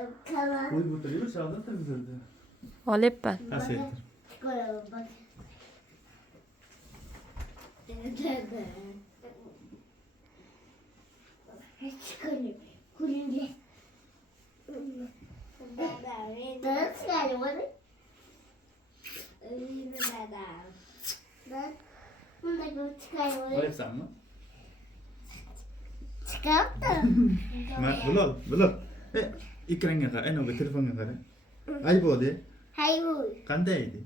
Qo'yib o'tiraver, Shavdat televizorda. Olyapman. Pasaytir. Olyapsanmi? Bilal. Ekranga qara, aynoga telefonga qara. Ayboldi. Qanday edi?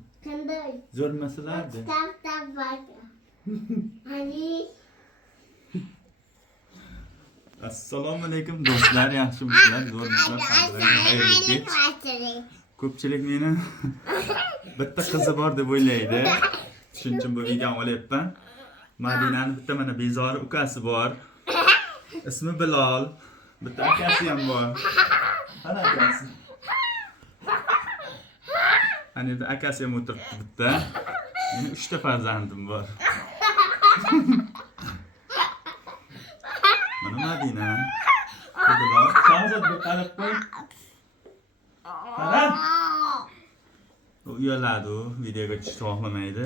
Zo'rmasalardi. Assalomu alaykum do'stlar, yaxshimisizlar? Zo'rmisizlar? Xayrli kech. Ko'pchilik meni bitta qizi bor deb o'ylaydi. Shuning uchun bu videoni olyapman. Madinaning bitta mana bezori ukasi bor. Ismi Bilol. Bitta akasi ham bor. Qani akasi? Ana endi akasi ham o'tiribdi bitta. Meni 3 ta farzandim bor. Mana Madina. Bilol. Shahzod bir qarab qo'y. Qarab. U uyaladi, u videoga tushishni xohlamaydi.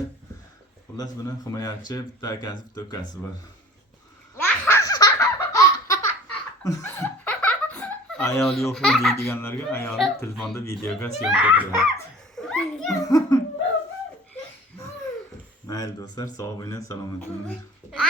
Xullas buni himoyachi bitta akasi, bitta ukasi bor. Ayol yo'q deydiganlarga ayol telefonda videoga syomka qilyapti. Mayli do'stlar, sog' bo'ling, salomat bo'ling.